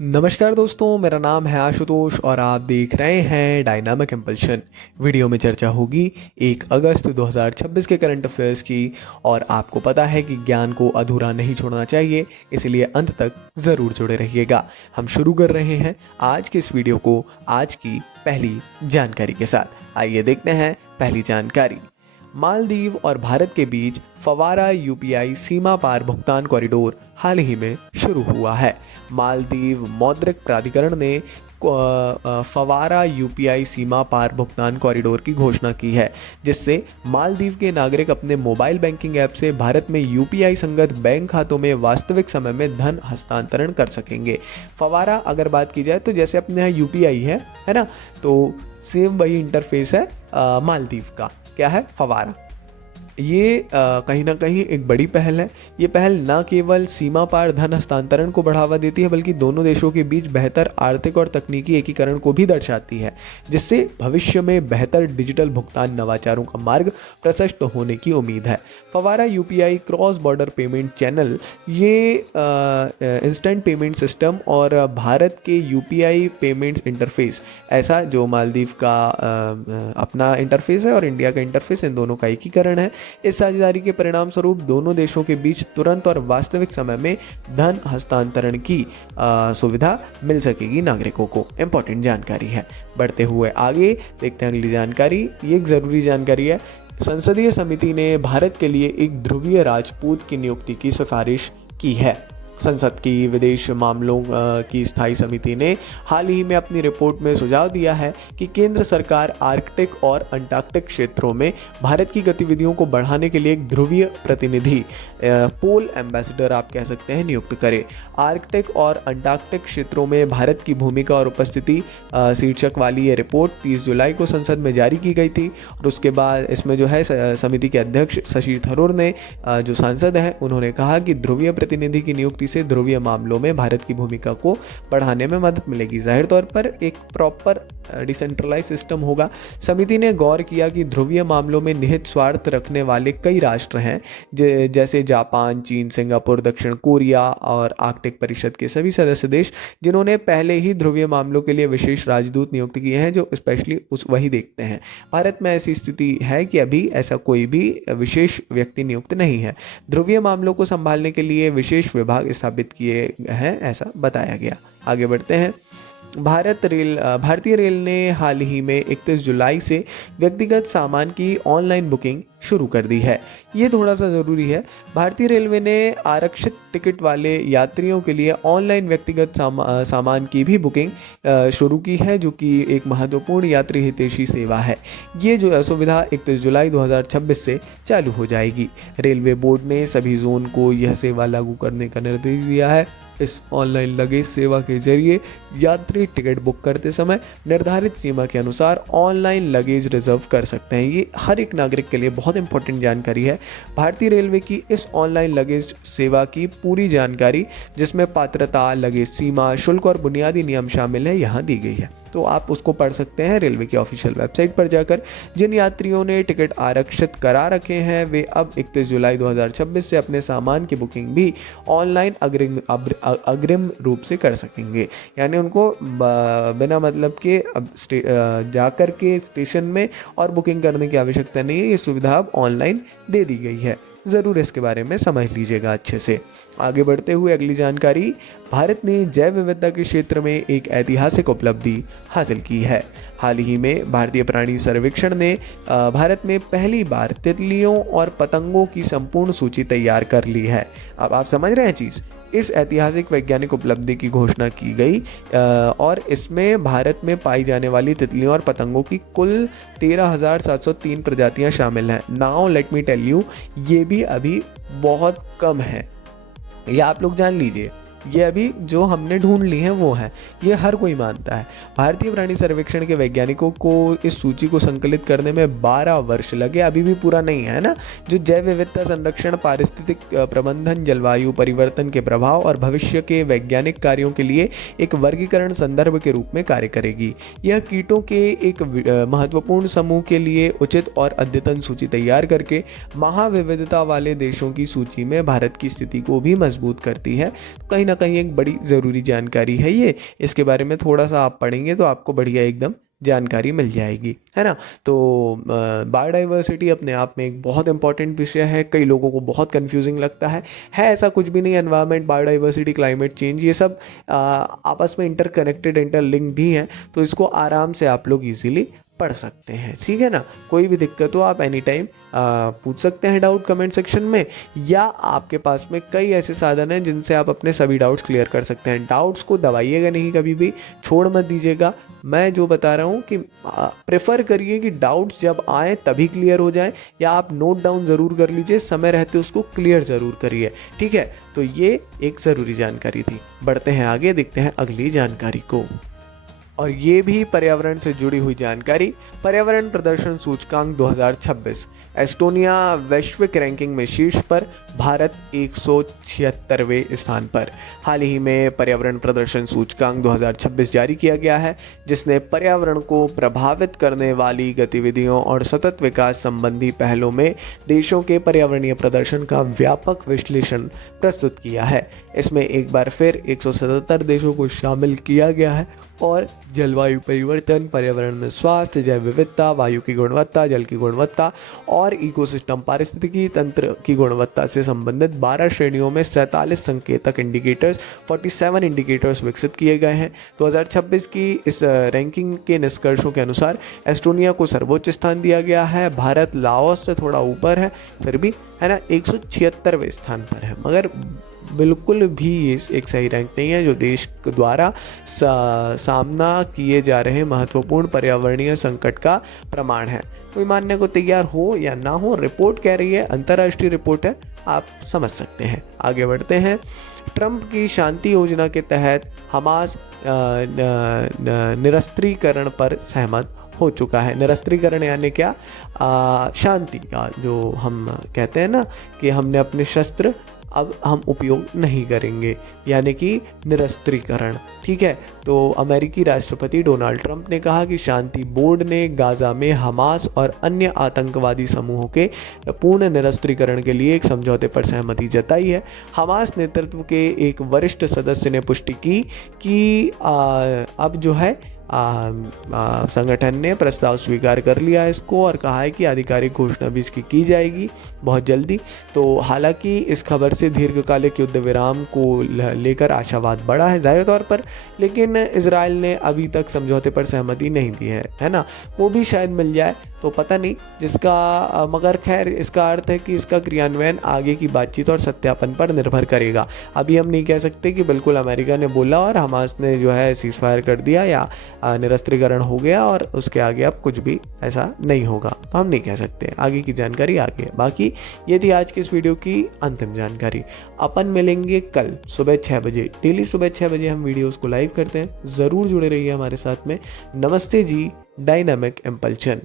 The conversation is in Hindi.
नमस्कार दोस्तों, मेरा नाम है आशुतोष और आप देख रहे हैं डायनामिक इम्पल्शन। वीडियो में चर्चा होगी 1 अगस्त 2026 के करंट अफेयर्स की। और आपको पता है कि ज्ञान को अधूरा नहीं छोड़ना चाहिए, इसलिए अंत तक ज़रूर जुड़े रहिएगा। हम शुरू कर रहे हैं आज के इस वीडियो को आज की पहली जानकारी के साथ। आइए देखते हैं पहली जानकारी। मालदीव और भारत के बीच फवारा यूपीआई सीमा पार भुगतान कॉरिडोर हाल ही में शुरू हुआ है। मालदीव मौद्रिक प्राधिकरण ने फवारा यूपीआई सीमा पार भुगतान कॉरिडोर की घोषणा की है, जिससे मालदीव के नागरिक अपने मोबाइल बैंकिंग ऐप से भारत में यूपीआई संगत बैंक खातों में वास्तविक समय में धन हस्तांतरण कर सकेंगे। फवारा अगर बात की जाए तो जैसे अपने यहाँ यूपीआई है ना, तो सेम वही इंटरफेस है मालदीव का। क्या है? फवारा। ये कहीं ना कहीं एक बड़ी पहल है। ये पहल न केवल सीमा पार धन हस्तांतरण को बढ़ावा देती है, बल्कि दोनों देशों के बीच बेहतर आर्थिक और तकनीकी एकीकरण को भी दर्शाती है, जिससे भविष्य में बेहतर डिजिटल भुगतान नवाचारों का मार्ग प्रशस्त होने की उम्मीद है। फवारा UPI cross border payment channel ये इंस्टेंट पेमेंट सिस्टम और भारत के यूपीआई पेमेंट्स इंटरफेस, ऐसा जो मालदीव का अपना इंटरफेस है और इंडिया का इंटरफेस, इन दोनों का एकीकरण है। इस साझेदारी के परिणाम स्वरूप दोनों देशों के बीच तुरंत और वास्तविक समय में धन हस्तांतरण की सुविधा मिल सकेगी नागरिकों को। इंपॉर्टेंट जानकारी है। बढ़ते हुए आगे देखते हैं अगली जानकारी। ये एक ज़रूरी जानकारी है। संसदीय समिति ने भारत के लिए एक ध्रुवीय राजपूत की नियुक्ति की सिफारिश की है। संसद की विदेश मामलों की स्थायी समिति ने हाल ही में अपनी रिपोर्ट में सुझाव दिया है कि केंद्र सरकार आर्कटिक और अंटार्कटिक क्षेत्रों में भारत की गतिविधियों को बढ़ाने के लिए एक ध्रुवीय प्रतिनिधि, पोल एम्बेसडर आप कह सकते हैं, नियुक्त करे। आर्कटिक और अंटार्कटिक क्षेत्रों में भारत की भूमिका और उपस्थिति शीर्षक वाली ये रिपोर्ट 30 जुलाई को संसद में जारी की गई थी। और उसके बाद इसमें जो है समिति के अध्यक्ष शशि थरूर ने, जो सांसद हैं, उन्होंने कहा कि ध्रुवीय प्रतिनिधि की नियुक्ति से ध्रुवीय मामलों में भारत की भूमिका को बढ़ाने में मदद मिलेगी। जाहिर तौर पर एक प्रॉपर डिसेंट्रलाइज सिस्टम होगा। समिति ने गौर किया कि ध्रुवीय मामलों में निहित स्वार्थ रखने वाले कई राष्ट्र हैं, जैसे जापान, चीन, सिंगापुर, दक्षिण कोरिया और आर्कटिक परिषद के सभी सदस्य देश, जिन्होंने पहले ही ध्रुवीय मामलों के लिए विशेष राजदूत नियुक्त किए हैं, जो स्पेशली वही देखते हैं। भारत में ऐसी स्थिति है कि अभी ऐसा कोई भी विशेष व्यक्ति नियुक्त नहीं है। ध्रुवीय मामलों को संभालने के लिए विशेष विभाग स्थापित किए हैं, ऐसा बताया गया। आगे बढ़ते हैं। भारतीय रेल ने हाल ही में 31 जुलाई से व्यक्तिगत सामान की ऑनलाइन बुकिंग शुरू कर दी है। ये थोड़ा सा ज़रूरी है। भारतीय रेलवे ने आरक्षित टिकट वाले यात्रियों के लिए ऑनलाइन व्यक्तिगत सामान की भी बुकिंग शुरू की है, जो कि एक महत्वपूर्ण यात्री हितैषी सेवा है। ये जो सुविधा 31 जुलाई 2026 से चालू हो जाएगी। रेलवे बोर्ड ने सभी जोन को यह सेवा लागू करने का निर्देश दिया है। इस ऑनलाइन लगेज सेवा के जरिए यात्री टिकट बुक करते समय निर्धारित सीमा के अनुसार ऑनलाइन लगेज रिजर्व कर सकते हैं। ये हर एक नागरिक के लिए बहुत इंपॉर्टेंट जानकारी है। भारतीय रेलवे की इस ऑनलाइन लगेज सेवा की पूरी जानकारी, जिसमें पात्रता, लगेज सीमा, शुल्क और बुनियादी नियम शामिल है, यहाँ दी गई है। तो आप उसको पढ़ सकते हैं रेलवे की ऑफिशियल वेबसाइट पर जाकर। जिन यात्रियों ने टिकट आरक्षित करा रखे हैं, वे अब 31 जुलाई 2026 से अपने सामान की बुकिंग भी ऑनलाइन अग्रिम रूप से कर सकेंगे। यानी उनको बिना मतलब के अब जाकर के स्टेशन में और बुकिंग करने की आवश्यकता नहीं है। ये सुविधा अब ऑनलाइन दे दी गई है। ज़रूर इसके बारे में समझ लीजिएगा अच्छे से। आगे बढ़ते हुए अगली जानकारी। भारत ने जैव विविधता के क्षेत्र में एक ऐतिहासिक उपलब्धि हासिल की है। हाल ही में भारतीय प्राणी सर्वेक्षण ने भारत में पहली बार तितलियों और पतंगों की संपूर्ण सूची तैयार कर ली है। अब आप समझ रहे हैं चीज़। इस ऐतिहासिक वैज्ञानिक उपलब्धि की घोषणा की गई और इसमें भारत में पाई जाने वाली तितलियों और पतंगों की कुल 13,703 प्रजातियां शामिल हैं। Now let me tell you, ये भी अभी बहुत कम है। ये आप लोग जान लीजिए। ये अभी जो हमने ढूंढ ली है वो है, ये हर कोई मानता है। भारतीय प्राणी सर्वेक्षण के वैज्ञानिकों को इस सूची को संकलित करने में 12 वर्ष लगे, अभी भी पूरा नहीं है ना। जो जैव विविधता संरक्षण, पारिस्थितिक प्रबंधन, जलवायु परिवर्तन के प्रभाव और भविष्य के वैज्ञानिक कार्यों के लिए एक वर्गीकरण संदर्भ के रूप में कार्य करेगी। यह कीटों के एक महत्वपूर्ण समूह के लिए उचित और अद्यतन सूची तैयार करके महाविविधता वाले देशों की सूची में भारत की स्थिति को भी मजबूत करती है। कहीं ना कहीं एक बड़ी ज़रूरी जानकारी है ये। इसके बारे में थोड़ा सा आप पढ़ेंगे तो आपको बढ़िया एकदम जानकारी मिल जाएगी, है ना। तो बायोडाइवर्सिटी अपने आप में एक बहुत इंपॉर्टेंट विषय है, कई लोगों को बहुत कंफ्यूजिंग लगता है ऐसा कुछ भी नहीं। एनवायरनमेंट, बायोडाइवर्सिटी, क्लाइमेट चेंज, ये सब आपस में इंटरकनेक्टेड, इंटरलिंक भी हैं, तो इसको आराम से आप लोग इजीली पढ़ सकते हैं, ठीक है ना। कोई भी दिक्कत हो आप एनी टाइम पूछ सकते हैं डाउट कमेंट सेक्शन में, या आपके पास में कई ऐसे साधन हैं जिनसे आप अपने सभी डाउट्स क्लियर कर सकते हैं। डाउट्स को दबाइएगा नहीं, कभी भी छोड़ मत दीजिएगा। मैं जो बता रहा हूँ कि प्रेफर करिए कि डाउट्स जब आए तभी क्लियर हो जाए, या आप नोट डाउन ज़रूर कर लीजिए, समय रहते उसको क्लियर ज़रूर करिए, ठीक है। तो ये एक ज़रूरी जानकारी थी। बढ़ते हैं आगे, देखते हैं अगली जानकारी को, और ये भी पर्यावरण से जुड़ी हुई जानकारी। पर्यावरण प्रदर्शन सूचकांक 2026, एस्टोनिया वैश्विक रैंकिंग में शीर्ष पर, भारत 176वें स्थान पर। हाल ही में पर्यावरण प्रदर्शन सूचकांक 2026 जारी किया गया है, जिसने पर्यावरण को प्रभावित करने वाली गतिविधियों और सतत विकास संबंधी पहलों में देशों के पर्यावरणीय प्रदर्शन का व्यापक विश्लेषण प्रस्तुत किया है। इसमें एक बार फिर 177 देशों को शामिल किया गया है और जलवायु परिवर्तन, पर्यावरण में स्वास्थ्य, जैव विविधता, वायु की गुणवत्ता, जल की गुणवत्ता और इकोसिस्टम पारिस्थितिकी तंत्र की गुणवत्ता से संबंधित 12 श्रेणियों में 47 संकेतक इंडिकेटर्स, 47 इंडिकेटर्स विकसित किए गए हैं। 2026 की इस रैंकिंग के निष्कर्षों के अनुसार एस्टोनिया को सर्वोच्च स्थान दिया गया है। भारत लाओस से थोड़ा ऊपर है, फिर भी, है ना, 176वें स्थान पर है, मगर बिल्कुल भी ये एक सही रैंक नहीं है, जो देश द्वारा सामना किए जा रहे महत्वपूर्ण पर्यावरणीय संकट का प्रमाण है। कोई मानने को तैयार हो या ना हो, रिपोर्ट कह रही है, अंतर्राष्ट्रीय रिपोर्ट है, आप समझ सकते हैं। आगे बढ़ते हैं। ट्रंप की शांति योजना के तहत हमास निरस्त्रीकरण पर सहमत हो चुका है। निरस्त्रीकरण यानी क्या? शांति का, जो हम कहते हैं ना कि हमने अपने शस्त्र अब हम उपयोग नहीं करेंगे, यानी कि निरस्त्रीकरण, ठीक है। तो अमेरिकी राष्ट्रपति डोनाल्ड ट्रंप ने कहा कि शांति बोर्ड ने गाजा में हमास और अन्य आतंकवादी समूहों के पूर्ण निरस्त्रीकरण के लिए एक समझौते पर सहमति जताई है। हमास नेतृत्व के एक वरिष्ठ सदस्य ने पुष्टि की कि अब जो है संगठन ने प्रस्ताव स्वीकार कर लिया है इसको, और कहा है कि आधिकारिक घोषणा भी इसकी की जाएगी बहुत जल्दी। तो हालांकि इस खबर से दीर्घकालिक युद्ध विराम को लेकर आशावाद बढ़ा है जाहिर तौर पर, लेकिन इजराइल ने अभी तक समझौते पर सहमति नहीं दी है ना। वो भी शायद मिल जाए तो पता नहीं, जिसका मगर खैर इसका अर्थ है कि इसका क्रियान्वयन आगे की बातचीत और सत्यापन पर निर्भर करेगा। अभी हम नहीं कह सकते कि बिल्कुल अमेरिका ने बोला और हमास ने जो है सीज फायर कर दिया या निरस्त्रीकरण हो गया और उसके आगे अब कुछ भी ऐसा नहीं होगा, तो हम नहीं कह सकते। आगे की जानकारी आगे है। बाकी ये थी आज की इस वीडियो की अंतिम जानकारी। अपन मिलेंगे कल सुबह 6 बजे, डेली सुबह 6 बजे हम वीडियोस को लाइव करते हैं, ज़रूर जुड़े रहिए हमारे साथ में। नमस्ते जी, डायनामिक इम्पल्शन।